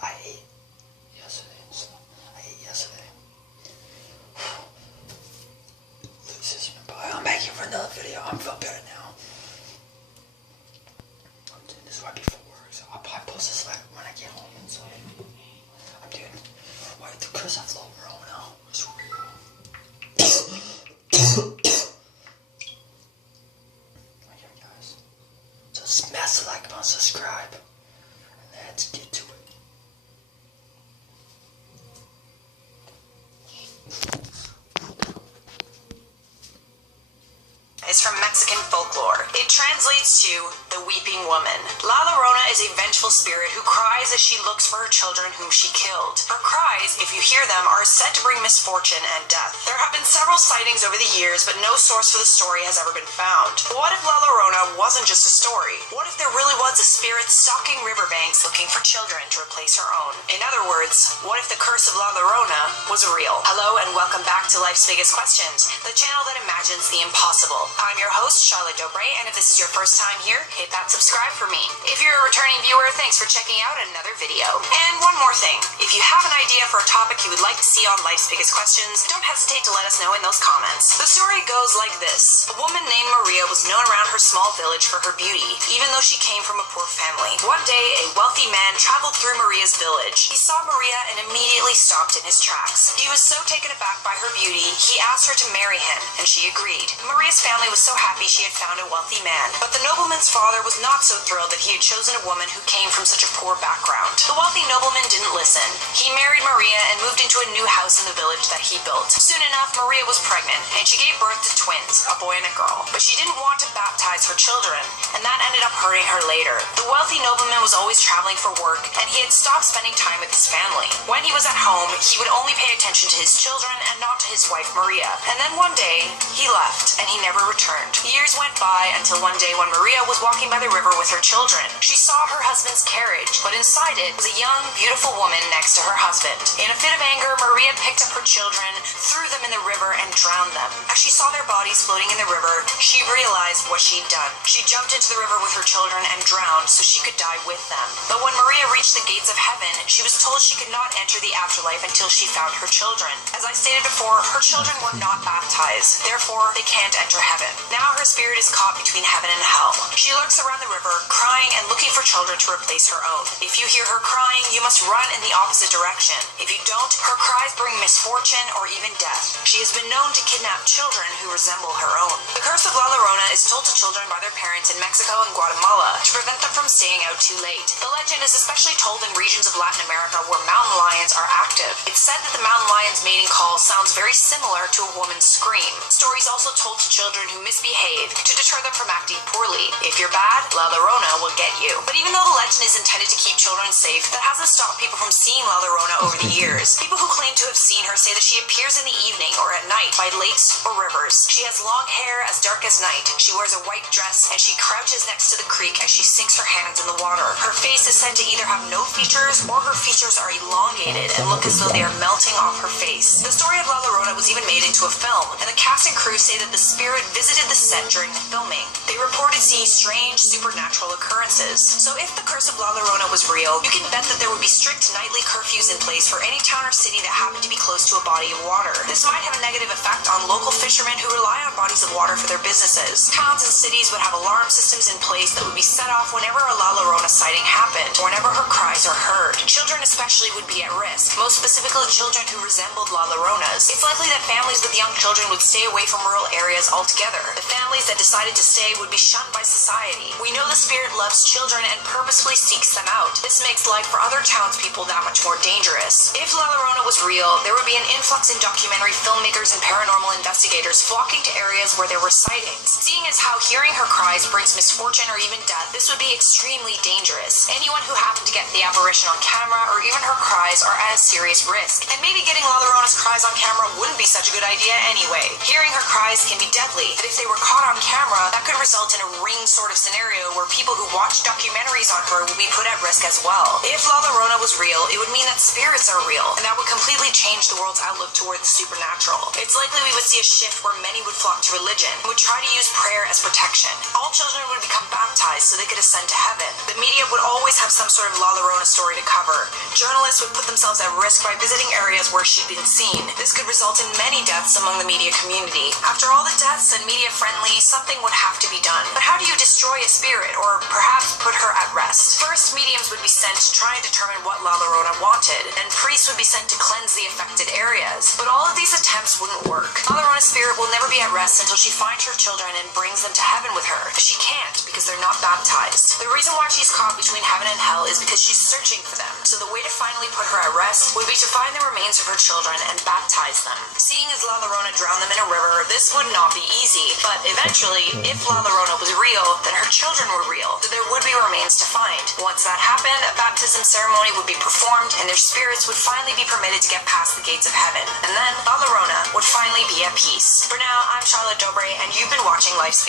I ate yesterday, so I ate yesterday. I'm back here for another video. I'm feeling better now. I'm doing this right before work, so I'll probably post this like when I get home. So I'm doing the curse of Llorona is real. Okay, guys. So smash the like button, subscribe, and let's get to it. Is from Mexican folklore. It translates to the weeping woman. La Llorona is a vengeful spirit who cries as she looks for her children whom she killed. Her cries, if you hear them, are said to bring misfortune and death. There have been several sightings over the years, but no source for the story has ever been found. But what if La Llorona wasn't just a story? What if there really was a spirit stalking riverbanks looking for children to replace her own? In other words, what if the curse of La Llorona was real? Hello and welcome back to Life's Biggest Questions, the channel that imagines the impossible. I'm your host, Charlotte Dobre, and if this is your first time here, hit that subscribe for me. If you're a returning viewer, thanks for checking out another video. And one more thing, if you have an idea for a topic you would like to see on Life's Biggest Questions, don't hesitate to let us know in those comments. The story goes like this. A woman named Maria was known around her small village for her beauty, even though she came from a poor family. One day, a wealthy man traveled through Maria's village. He saw Maria and immediately stopped in his tracks. He was so taken aback by her beauty, he asked her to marry him, and she agreed. Maria's family was so happy she had found a wealthy man, but the nobleman's father was not so thrilled that he had chosen a woman who came from such a poor background. The wealthy nobleman didn't listen. He married Maria and moved into a new house in the village that he built. Soon enough, Maria was pregnant, and she gave birth to twins, a boy and a girl. But she didn't want to baptize her children, and that ended up hurting her later. The wealthy nobleman was always traveling for work, and he had stopped spending time with his family. When he was at home, he would only pay attention to his children and not to his wife Maria. And then one day, he left, and he never returned. Years went by until one day when Maria was walking by the river with her children. She saw her husband's carriage, but inside it was a young, beautiful woman next to her husband. In a fit of anger, Maria picked up her children, threw them in the river, and drowned them. As she saw their bodies floating in the river, she realized what she'd done. She jumped into the river with her children and drowned so she could die with them. But when Maria reached the gates of heaven, she was told she could not enter the afterlife until she found her children. As I stated before, her children were not baptized, therefore they can't enter heaven. Now her spirit is caught between heaven and hell. She lurks around the river, crying and looking for children to replace her own. If you hear her crying, you must run in the opposite direction. If you don't, her cries bring misfortune or even death. She has been known to kidnap children who resemble her own. The curse of La Llorona is told to children by their parents in Mexico and Guatemala to prevent them from staying out too late. The legend is especially told in regions of Latin America where mountain lions are active. It's said that the mountain lion's mating call sounds very similar to a woman's scream. Stories also told to children who misbehave to deter them from acting poorly. If you're bad, La Llorona will get you. But even though the legend is intended to keep children safe, that hasn't stopped people from seeing La Llorona over the years. People who claim to have seen her say that she appears in the evening or at night by lakes or rivers. She has long hair as dark as night. She wears a white dress and she crouches next to the creek as she sinks her hands in the water. Her face is said to either have no features or her features are elongated and look as though they are melting off her face. The story of La Llorona was even made into a film, and the cast and crew say that the spirit visited the set during the filming. They reported seeing strange supernatural occurrences. So if the curse of La Llorona was real, you can bet that there would be strict nightly curfews in place for any town or city that happened to be close to a body of water. This might have a negative effect on local fishermen who rely on bodies of water for their businesses. Towns and cities would have alarm systems in place that would be set off whenever a La Llorona sighting happened, or whenever her cries are heard. Children especially would be at risk, most specifically children who resembled La Lloronas. It's likely that families with young children would stay away from rural areas altogether. The families that decided to stay would be shunned by society. We know the spirit loves children and purposefully seeks them out. This makes life for other townspeople that much more dangerous. If La Llorona was real, there would be an influx in documentary filmmakers and paranormal investigators flocking to areas where there were sightings. Seeing as how hearing her cries brings misfortune or even death, this would be extremely dangerous. Anyone who happened to get the apparition on camera or even her cries are at a serious risk. And maybe getting La Llorona's cries on camera wouldn't be such a good idea anyway. Hearing her cries can be deadly, but if they were caught on camera, that could result in a ring sort of scenario where people who watch documentaries on her would be put at risk as well. If La Llorona was real, it would mean that spirits are real, and that would completely change the world's outlook toward the supernatural. It's likely we would see a shift where many would flock to religion and would try to use prayer as protection. All children would become baptized so they could ascend to heaven. The media would always have some sort of La Llorona Llorona story to cover. Journalists would put themselves at risk by visiting areas where she'd been seen. This could result in many deaths among the media community. After all the deaths and media-friendly, something would have to be done. But how do you destroy a spirit, or perhaps put her at rest? First, mediums would be sent to try and determine what La Llorona wanted, and priests would be sent to cleanse the affected areas. But all of these attempts wouldn't work. La Llorona's spirit will never be at rest until she finds her children and brings them to heaven with her. But she can't, because they're not baptized. The reason why she's caught between heaven and hell is because she's searching for them. So the way to finally put her at rest would be to find the remains of her children and baptize them. Seeing as La Llorona drowned them in a river, this would not be easy. But eventually, if La Llorona was real, then her children were real. So there would be remains to find. Once that happened, a baptism ceremony would be performed, and their spirits would finally be permitted to get past the gates of heaven. And then La Llorona would finally be at peace. For now, I'm Charlotte Dobre, and you've been watching Life's